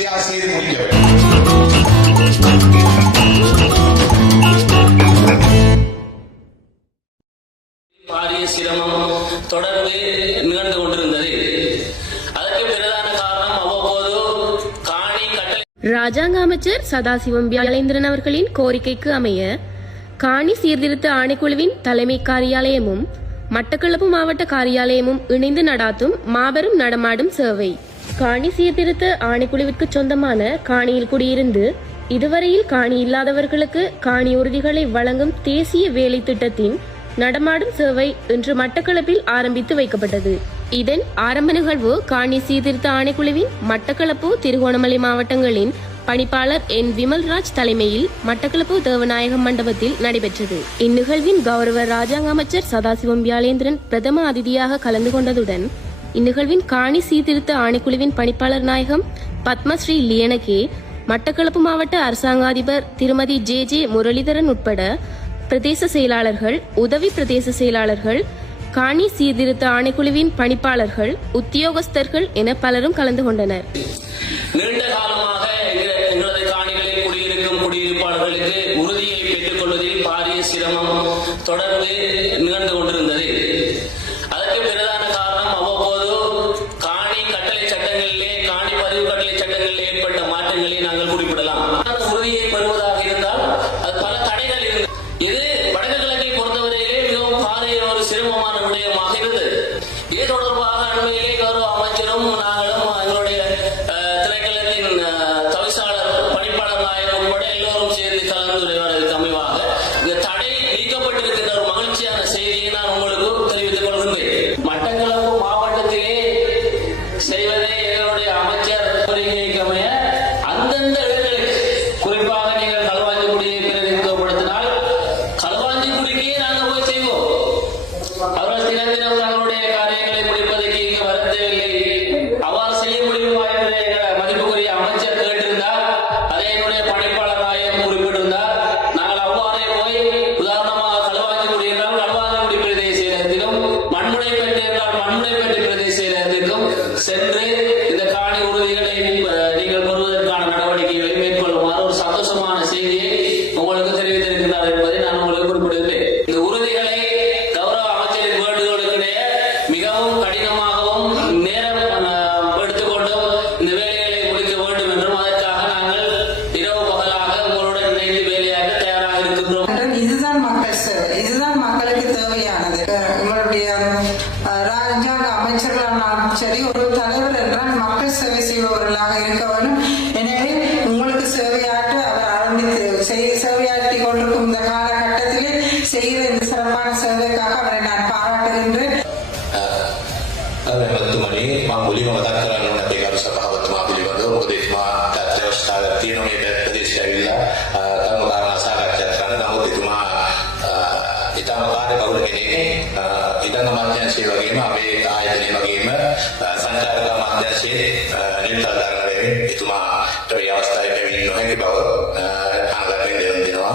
இப்படி ஆசிரியர் ராஜாங்க அமைச்சர் சதாசிவம் வியாழேந்திரன் அவர்களின் கோரிக்கைக்கு அமைய காணி சீர்திருத்த ஆணைக்குழுவின் தலைமை காரியாலயமும் மட்டக்களப்பு மாவட்ட காரியாலயமும் இணைந்து நடாத்தும் மாபெரும் நடமாடும் சேவை. காணி சீர்திருத்த ஆணைக்குழுவிற்கு சொந்தமான காணியில் குடியிருந்து இதுவரையில் காணி இல்லாதவர்களுக்கு காணி உறுதிகளை வழங்கும் தேசிய வேலை திட்டத்தின் நடமாடும் சேவை இன்று மட்டக்களப்பில் ஆரம்பித்து வைக்கப்பட்டது. இதன் ஆரம்ப நிகழ்வு காணி சீர்திருத்த ஆணைக்குழுவின் மட்டக்களப்பு திருகோணமலை மாவட்டங்களின் பணிப்பாளர் என். விமல்ராஜ் தலைமையில் மட்டக்களப்பு தேவநாயகம் மண்டபத்தில் நடைபெற்றது. இந்நிகழ்வின் கௌரவ ராஜாங்க அமைச்சர் சதாசிவம் வியாழேந்திரன் பிரதம அதிதியாக கலந்து கொண்டதுடன் இந்நிகழ்வின் காணி சீர்திருத்த ஆணைக்குழுவின் பணிப்பாளர் நாயகம் பத்மஸ்ரீ லியனகே மட்டக்களப்பு மாவட்ட அரசாங்க அதிபர் திருமதி ஜே ஜே முரளிதரன் உட்பட பிரதேச செயலாளர்கள் உதவி பிரதேச செயலாளர்கள் காணி சீர்திருத்த ஆணைக்குழுவின் பணிப்பாளர்கள் உத்தியோகஸ்தர்கள் என பலரும் கலந்து கொண்டனர். குடியிருப்பாளர்களுக்கு உறுதியை பெற்றுக் கொள்வதில் பாரிய சிரமம் பதிவு சட்டங்களில் ஏற்பட்ட மாற்றங்களை நாங்கள் குறிப்பிடலாம். உறுதியை பெறுவதாக இருந்தால் அது பல தடைகள் இருக்கு இது வடக்கு கிழக்கை பொறுத்தவரையிலே மிகவும் பாதையில் ஒரு சிரமமான விடயமாக இருந்தது. இது தொடர்பாக அண்மையிலே கௌரவ அமைச்சரும் நான் செய்பவர்களாக இருக்க வேண்டும் எனவே உங்களுக்கு சேவையாற்ற அவர் ஆரம்பித்து செய்- சேவையாற்றி கொண்டிருக்கும் இந்த காலகட்டத்திலே செய்கிற இந்த சிறப்பான சேவைக்காக அவரை நான் பாராட்டுகின்றேன். අමාත්‍යංශය වගේම අපේ ආයතනය වගේම සංචාරක අමාත්‍යංශයේ නියුතල් දරනවේ එතුමාට මේ අවස්ථාවේ පැමිණෙන්න නොහැකි බව අනලකින් දෙනවා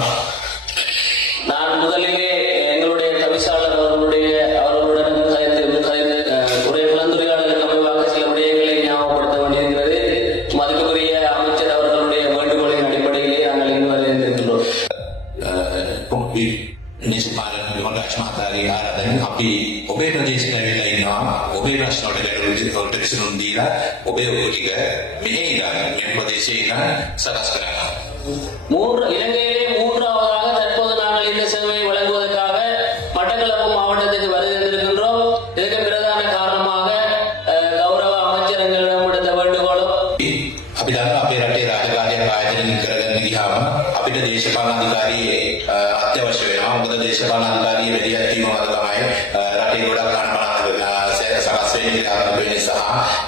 நான் முதலிலே எங்களுடைய தவிசாளர் அவர்களுடைய அவர்களுடன் கலந்து கலந்து அஹ், உரை கலந்துரையாடலுக்கு அமைவாக சில விடயங்களை ஞாபகப்படுத்த வேண்டியிருக்கிறது மதிப்புக்குரிய அமைச்சர் அவர்களுடைய வேண்டுகோளின் அடிப்படையிலே நாங்கள் இங்கு வருகின்றோம் నిష్పాలన విమలక్ష్మాచారి ఆరాధన అవి ఒకే ప్రదేశమైనా ఒకే రాష్ట్రాల టెక్స్ నుండి ఒకే ఒకటిగా మెయిన్ ఎంపదేశైన సరస్కరణ మూడు ఇరవై රටේ රාජකාරිය ආයතනින් කරගන්න ගියාම අපිට දේශපාලන අධිකාරියේ අත්‍යවශ්‍ය වෙනවා. මොකද දේශපාලන අධිකාරිය වැඩියක් තියෙනවා තමයි රටේ ගොඩක් අනපනත සකස් වෙන්නේ කාරණා වෙන්නේ සහ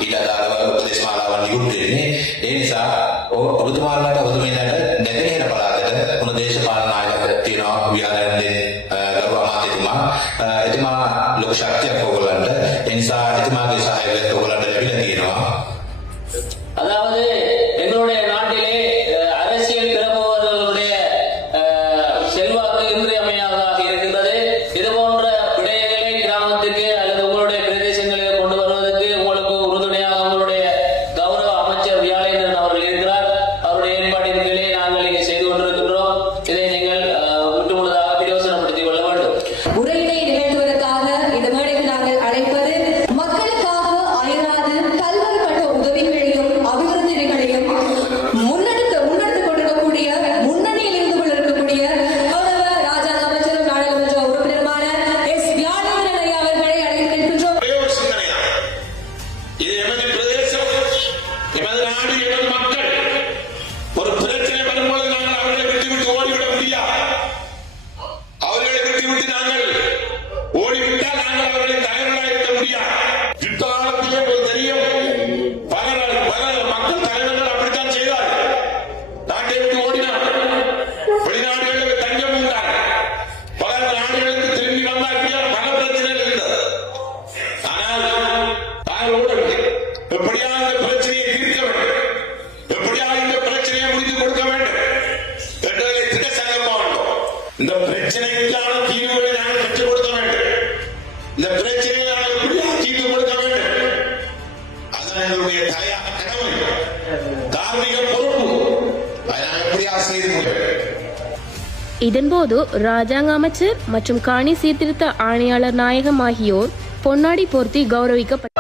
ඊට අදාළව උපදේශ මාලාවන් නිකුත් වෙන්නේ. ඒ නිසා ඔබතුමාලාට ඔබතුමීලාට නැගෙනහිර පළාතට මොන දේශපාලන ආයතන තියෙනවා විහාරන්නේ ගරු අමාත්‍යතුමා. එතුමා ලොකු ශක්තියක් ඔයගොල්ලන්ට. ඒ නිසා එතුමාගේ සහායය ඔයගොල්ලන්ට ලැබිලා තියෙනවා. අදාවදේ பிரச்சனைக்கான தீர்வுகளை நாங்கள் பெற்றுக் கொடுக்க வேண்டும். இந்த பிரச்சனையை நாங்கள் எப்படியா தீர்வு கொடுக்க வேண்டும்? அதுதான் எங்களுடைய தலையாக கடமை. தார்மீக பொறுப்பு. அதை நாங்கள் எப்படியா செய்து முடியும் இதன்போது ராஜாங்க அமைச்சர் மற்றும் காணி சீர்திருத்த ஆணையாளர் நாயகம் ஆகியோர் பொன்னாடி போர்த்தி கௌரவிக்கப்பட்டனர்